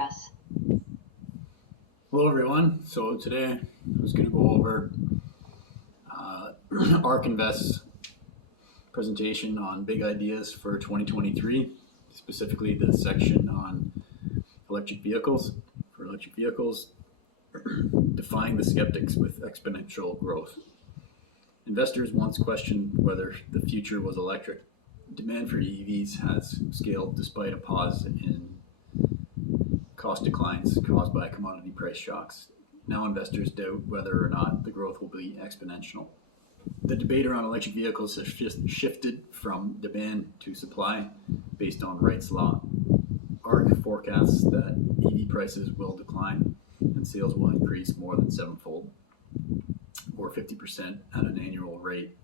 Yes. Hello everyone. So today I was going to go over Ark Invest presentation on big ideas for 2023, specifically the section on electric vehicles. For electric vehicles, defying the skeptics with exponential growth. Investors once questioned whether the future was electric. Demand for EVs has scaled despite a pause in cost declines caused by commodity price shocks. Now investors doubt whether or not the growth will be exponential. The debate around electric vehicles has shifted from demand to supply based on Wright's law. Ark forecasts that EV prices will decline and sales will increase more than sevenfold, or 50% at an annual rate,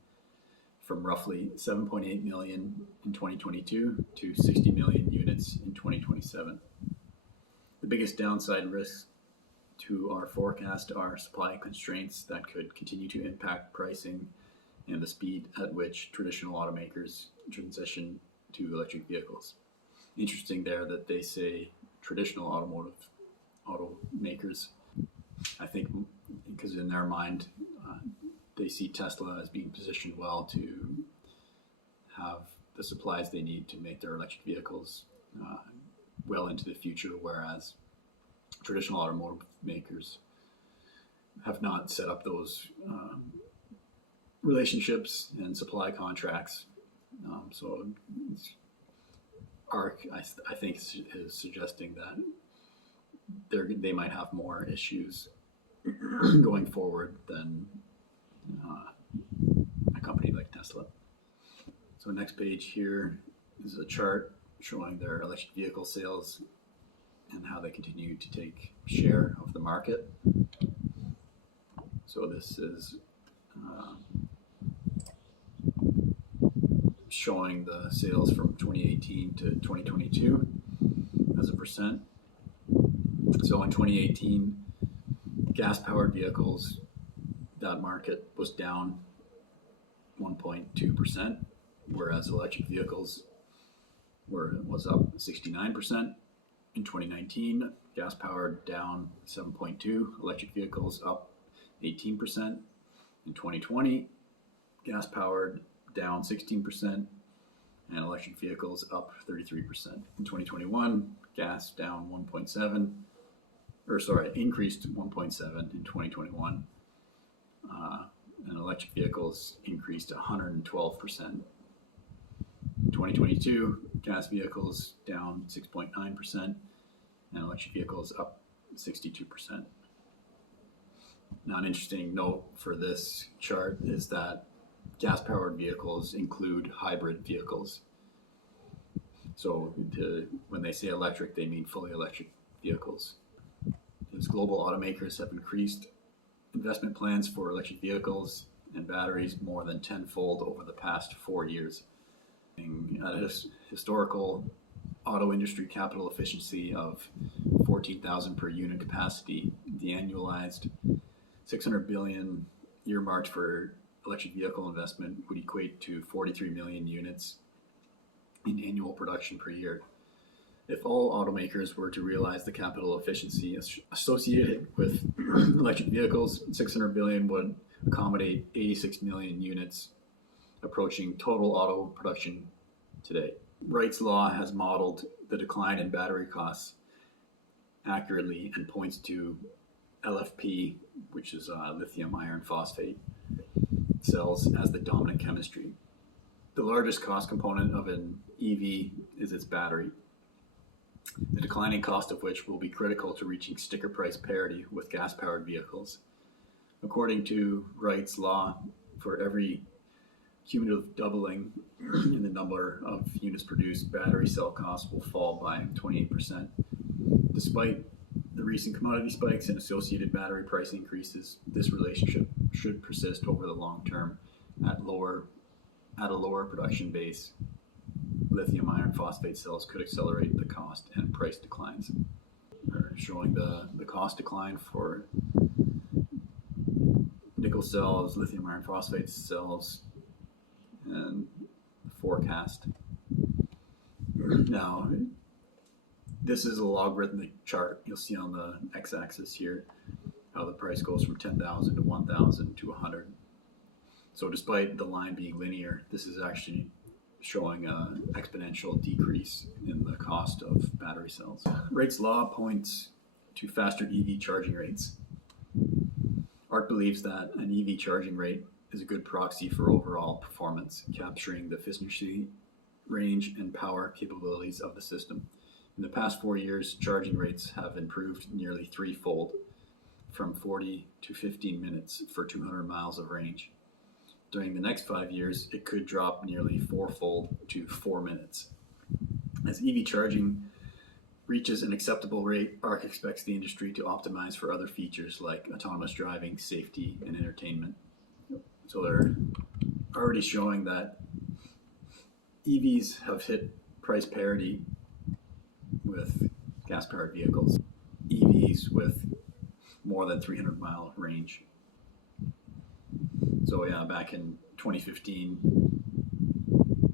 from roughly 7.8 million in 2022 to 60 million units in 2027. The biggest downside risks to our forecast are supply constraints that could continue to impact pricing and the speed at which traditional automakers transition to electric vehicles. Interesting there that they say traditional automakers. I think because in their mind, they see Tesla as being positioned well to have the supplies they need to make their electric vehicles well into the future, whereas traditional automotive makers have not set up those relationships and supply contracts. So Ark, I think, is suggesting that they might have more issues going forward than a company like Tesla. So next page here is a chart showing their electric vehicle sales and how they continue to take share of the market. So this is showing the sales from 2018 to 2022 as a percent. So in 2018, gas-powered vehicles, that market was down 1.2%, whereas electric vehicles was up 69%. In 2019, gas-powered down 7.2%, electric vehicles up 18%. In 2020, gas-powered down 16%, and electric vehicles up 33%. In 2021, gas down 1.7, increased 1.7 in 2021, and electric vehicles increased 112%. In 2022, gas vehicles down 6.9%, and electric vehicles up 62%. Now, an interesting note for this chart is that gas-powered vehicles include hybrid vehicles. So when they say electric, they mean fully electric vehicles. As global automakers have increased investment plans for electric vehicles and batteries more than tenfold over the past 4 years. At a historical auto industry capital efficiency of 14,000 per unit capacity, the annualized 600 billion earmarked for electric vehicle investment would equate to 43 million units in annual production per year. If all automakers were to realize the capital efficiency associated with electric vehicles, 600 billion would accommodate 86 million units, approaching total auto production today. Wright's law has modeled the decline in battery costs accurately and points to LFP, which is lithium iron phosphate cells, as the dominant chemistry. The largest cost component of an EV is its battery, the declining cost of which will be critical to reaching sticker price parity with gas-powered vehicles. According to Wright's law, for every cumulative doubling in the number of units produced, battery cell costs will fall by 28%. Despite the recent commodity spikes and associated battery price increases, this relationship should persist over the long term at a lower production base. Lithium iron phosphate cells could accelerate the cost and price declines. We're showing the cost decline for nickel cells, lithium iron phosphate cells, and the forecast. Now, this is a logarithmic chart. You'll see on the x-axis here how the price goes from 10,000 to 1,000 to 100. So despite the line being linear, this is actually showing an exponential decrease in the cost of battery cells. Wright's law points to faster EV charging rates. Ark believes that an EV charging rate is a good proxy for overall performance, capturing the efficiency, range, and power capabilities of the system. In the past 4 years, charging rates have improved nearly threefold, from 40 to 15 minutes for 200 miles of range. During the next 5 years, it could drop nearly fourfold to 4 minutes. As EV charging reaches an acceptable rate, Ark expects the industry to optimize for other features like autonomous driving, safety, and entertainment. So they're already showing that EVs have hit price parity with gas-powered vehicles, EVs with more than 300-mile range. So yeah, back in 2015,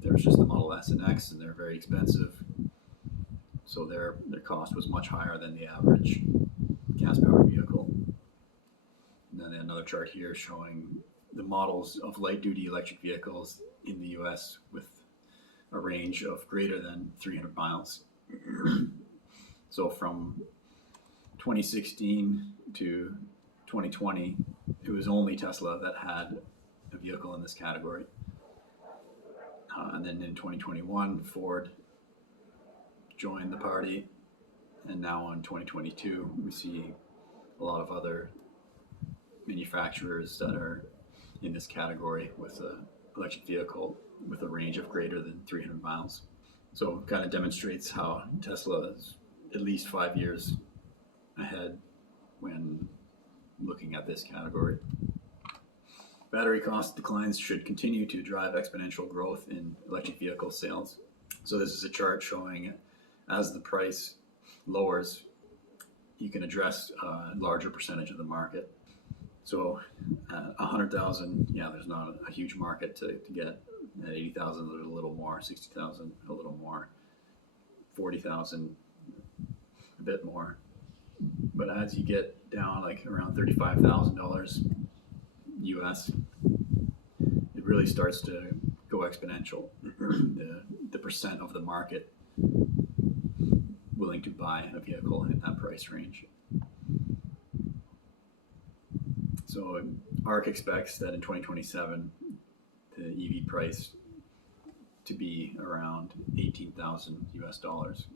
there was just the Model S and X, and they're very expensive. So their cost was much higher than the average gas-powered vehicle. And then another chart here showing the models of light-duty electric vehicles in the US with a range of greater than 300 miles. So from 2016 to 2020, it was only Tesla that had a vehicle in this category. And then in 2021, Ford joined the party, and now in 2022 we see a lot of other manufacturers that are in this category with an electric vehicle with a range of greater than 300 miles. So it kind of demonstrates how Tesla is at least 5 years ahead when looking at this category. Battery cost declines should continue to drive exponential growth in electric vehicle sales. So this is a chart showing as the price lowers, you can address a larger percentage of the market. So at 100,000, yeah, there's not a huge market to get. At 80,000, there's a little more. 60,000, a little more. 40,000, a bit more. But as you get down like around $35,000 US, it really starts to go exponential. The percent of the market willing to buy a vehicle in that price range. So Ark expects that in 2027, the EV price to be around 18,000 US dollars.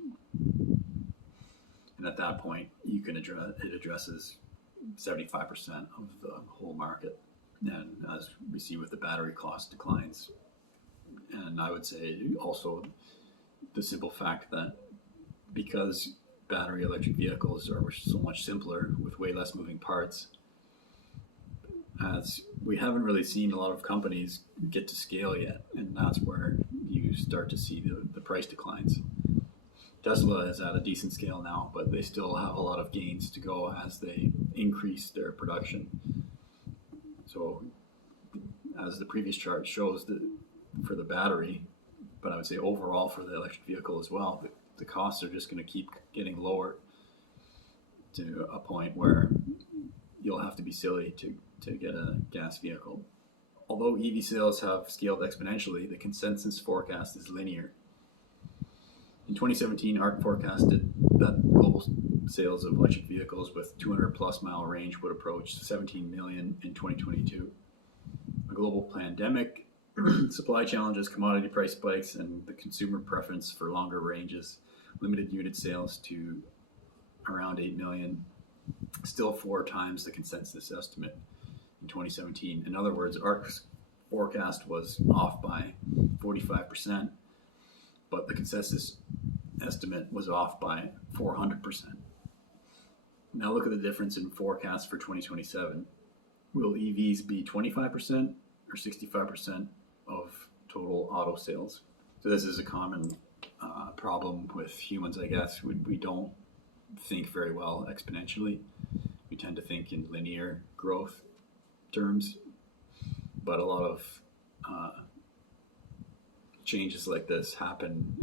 And at that point, you can it addresses 75% of the whole market. And as we see with the battery cost declines, and I would say also the simple fact that because battery electric vehicles are so much simpler with way less moving parts, as we haven't really seen a lot of companies get to scale yet, and that's where you start to see the price declines. Tesla is at a decent scale now, but they still have a lot of gains to go as they increase their production. So as the previous chart shows, for the battery, but I would say overall for the electric vehicle as well, the costs are just going to keep getting lower to a point where you'll have to be silly to get a gas vehicle. Although EV sales have scaled exponentially, the consensus forecast is linear. In 2017, Ark forecasted that global sales of electric vehicles with 200 plus mile range would approach 17 million in 2022. A global pandemic, supply challenges, commodity price spikes, and the consumer preference for longer ranges limited unit sales to around 8 million, still 4 times the consensus estimate in 2017. In other words, Ark's forecast was off by 45%, but the consensus estimate was off by 400%. Now look at the difference in forecast for 2027. Will EVs be 25% or 65% of total auto sales? So this is a common problem with humans, I guess. We don't think very well exponentially. We tend to think in linear growth terms, but a lot of changes like this happen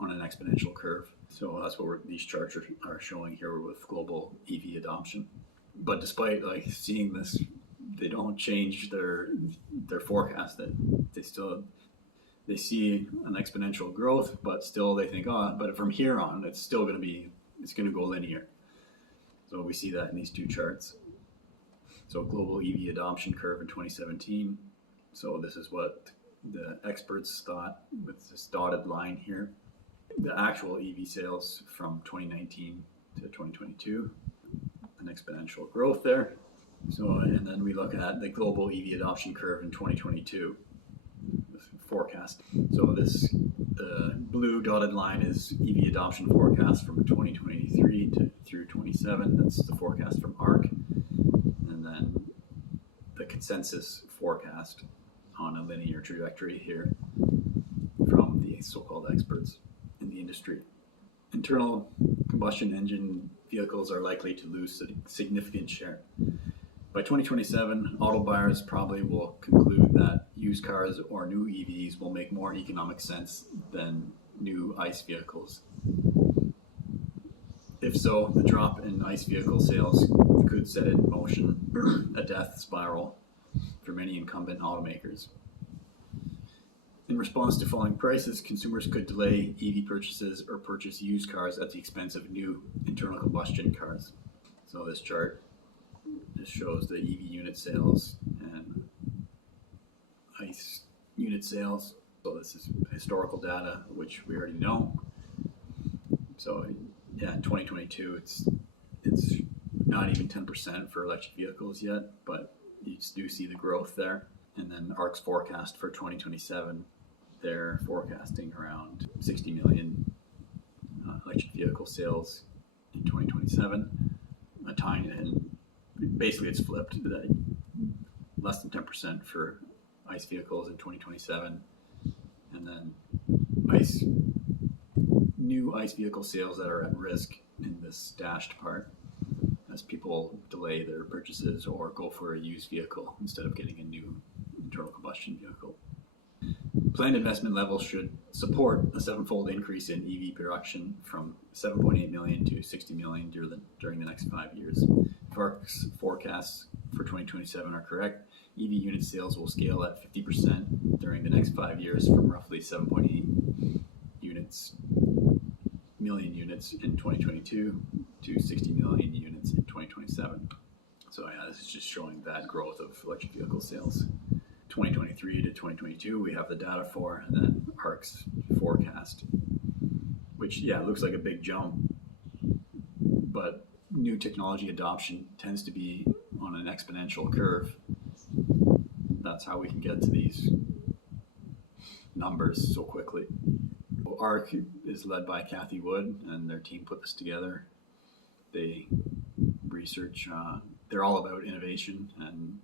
on on an exponential curve. So that's what these charts are showing here with global EV adoption. But despite like seeing this, they don't change their forecast. That they see an exponential growth, but still they think, oh, but from here on, it's going to go linear. So we see that in these two charts. So global EV adoption curve in 2017. So this is what the experts thought with this dotted line here. The actual EV sales from 2019 to 2022, an exponential growth there. So, and then we look at the global EV adoption curve in 2022 forecast. So the blue dotted line is EV adoption forecast from 2023 through 27. That's the forecast from Ark. And then the consensus forecast on a linear trajectory here from the so-called experts in the industry. Internal combustion engine vehicles are likely to lose a significant share. By 2027, auto buyers probably will conclude that used cars or new EVs will make more economic sense than new ICE vehicles. If so, the drop in ICE vehicle sales could set in motion a death spiral for many incumbent automakers. In response to falling prices, consumers could delay EV purchases or purchase used cars at the expense of new internal combustion cars. So this chart just shows the EV unit sales and ICE unit sales. So this is historical data, which we already know. So yeah, in 2022, it's not even 10% for electric vehicles yet, but you do see the growth there. And then Ark's forecast for 2027, they're forecasting around 60 million electric vehicle sales in 2027. A tiny, and basically it's flipped. Less than 10% for ICE vehicles in 2027, and then new ICE vehicle sales that are at risk in this dashed part as people delay their purchases or go for a used vehicle instead of getting a new internal combustion vehicle. Planned investment levels should support a sevenfold increase in EV production from 7.8 million to 60 million during the next 5 years. If Ark's forecasts for 2027 are correct, EV unit sales will scale at 50% during the next 5 years from roughly 7.8 million units in 2022 to 60 million units in 2027. So yeah, this is just showing that growth of electric vehicle sales. 2023 to 2022 we have the data for, and then Ark's forecast, which yeah, looks like a big jump, but new technology adoption tends to be on an exponential curve. That's how we can get to these numbers so quickly. Ark is led by Kathy Wood, and their team put this together. They research, they're all about innovation and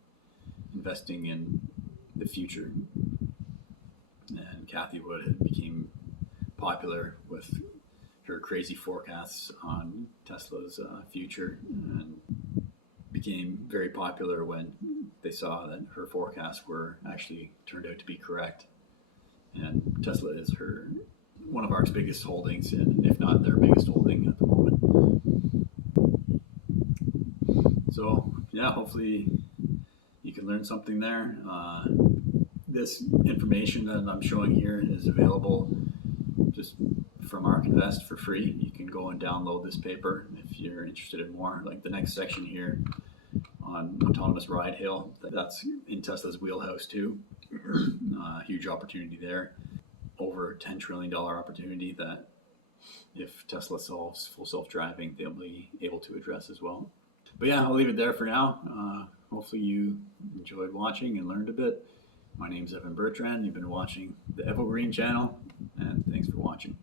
investing in the future. And Kathy Wood became popular with her crazy forecasts on Tesla's future, and became very popular when they saw that her forecasts were actually turned out to be correct. And Tesla is one of Ark's biggest holdings, and if not their biggest holding at the moment. So yeah, hopefully you can learn something there. This information that I'm showing here is available just from Ark Invest for free. You can go and download this paper if you're interested in more. Like the next section here on autonomous ride hail, that's in Tesla's wheelhouse too. Huge opportunity there. Over $10 trillion opportunity that if Tesla solves full self-driving, they'll be able to address as well. But yeah, I'll leave it there for now. Hopefully you enjoyed watching and learned a bit. My name's Evan Bertrand. You've been watching the Evergreen channel, and thanks for watching.